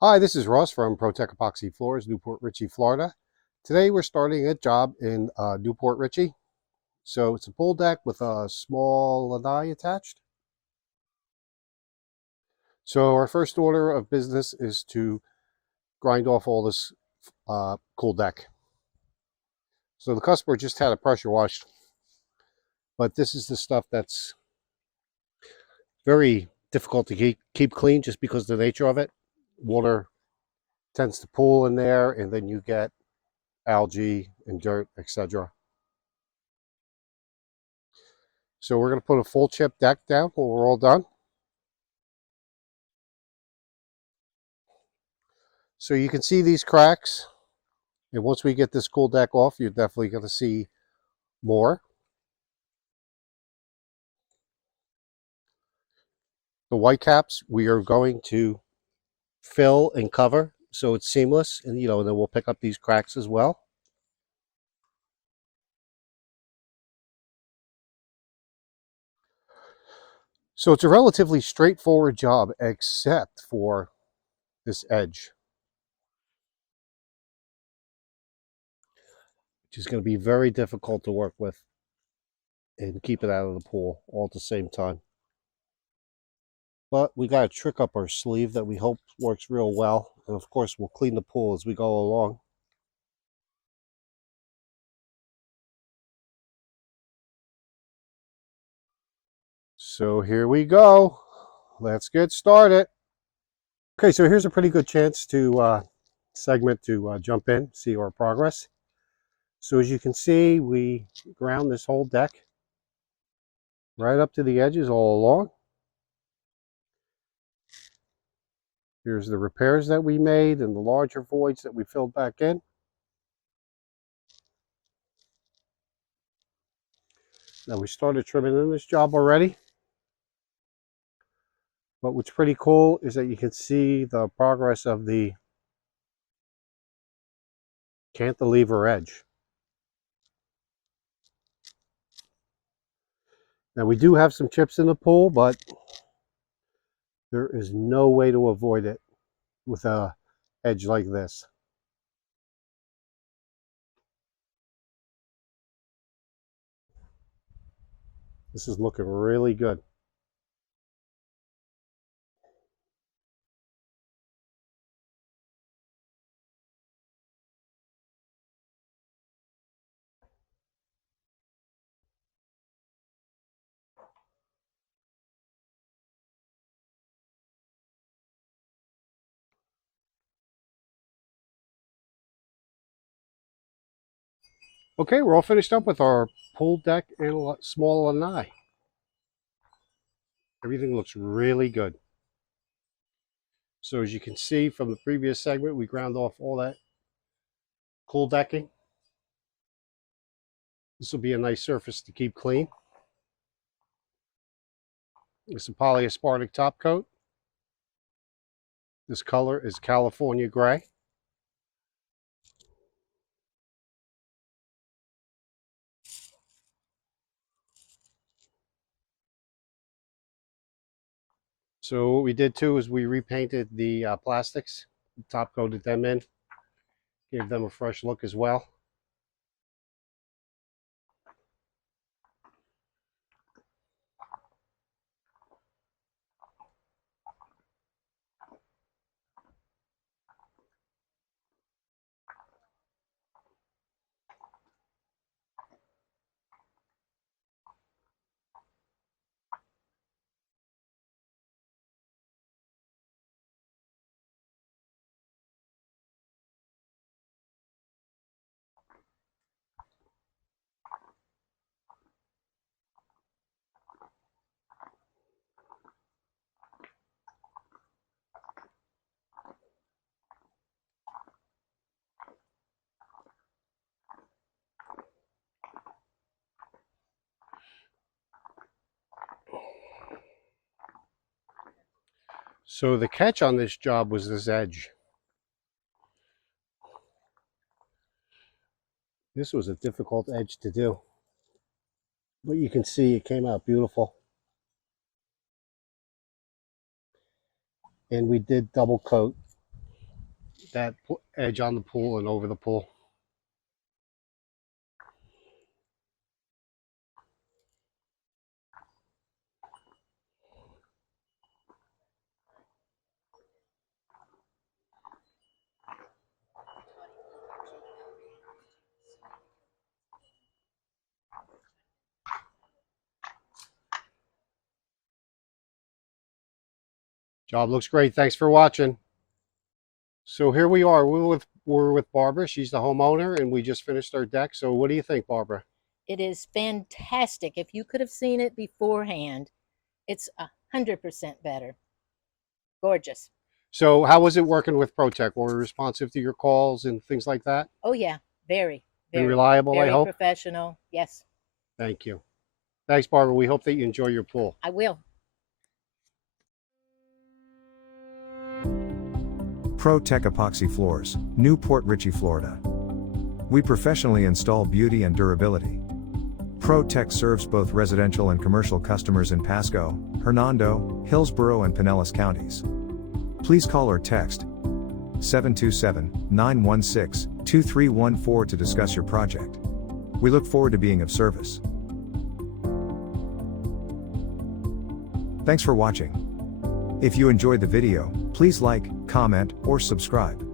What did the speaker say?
Hi, this is Ross from ProTech Epoxy Floors, Newport Richey, Florida. Today we're starting a job in Newport Richey. So it's a pool deck with a small lanai attached. So our first order of business is to grind off all this cool deck. So the customer just had it pressure washed, but this is the stuff that's very difficult to keep clean just because of the nature of it. Water tends to pool in there, and then you get algae and dirt, etc. So we're going to put a full chip deck down when we're all done. So you can see these cracks, and once we get this cool deck off, you're definitely going to see more. The white caps we are going to fill and cover so it's seamless, and and then we'll pick up these cracks as well. So it's a relatively straightforward job except for this edge, which is going to be very difficult to work with and keep it out of the pool all at the same time. But we got a trick up our sleeve that we hope works real well, and of course we'll clean the pool as we go along. So here we go. Let's get started. Okay, so here's a pretty good chance to segment to jump in, see our progress. So as you can see, we ground this whole deck right up to the edges all along. Here's the repairs that we made and the larger voids that we filled back in. Now we started trimming in this job already. But what's pretty cool is that you can see the progress of the cantilever edge. Now we do have some chips in the pool, but there is no way to avoid it with a edge like this. This is looking really good. Okay, we're all finished up with our pool deck and small lanai. Everything looks really good. So as you can see from the previous segment, we ground off all that cool decking. This will be a nice surface to keep clean. It's a polyaspartic top coat. This color is California gray. So what we did too is we repainted the plastics, top coated them in, gave them a fresh look as well. So the catch on this job was this edge. This was a difficult edge to do, but you can see it came out beautiful. And we did double coat that edge on the pool and over the pool. Job looks great. Thanks for watching. So here we are. We're with Barbara. She's the homeowner, and we just finished our deck. So what do you think, Barbara? It is fantastic. If you could have seen it beforehand, it's 100% better. Gorgeous. So how was it working with ProTech? Were we responsive to your calls and things like that? Oh yeah, very, And very reliable, I very hope? professional. Yes, Thank you. Thanks, Barbara. We hope that you enjoy your pool. I will. ProTech Epoxy Floors, Newport, Richey, Florida. We professionally install beauty and durability. ProTech serves both residential and commercial customers in Pasco, Hernando, Hillsborough, and Pinellas counties. Please call or text 727-916-2314 to discuss your project. We look forward to being of service. Thanks for watching. If you enjoyed the video, please like, comment, or subscribe.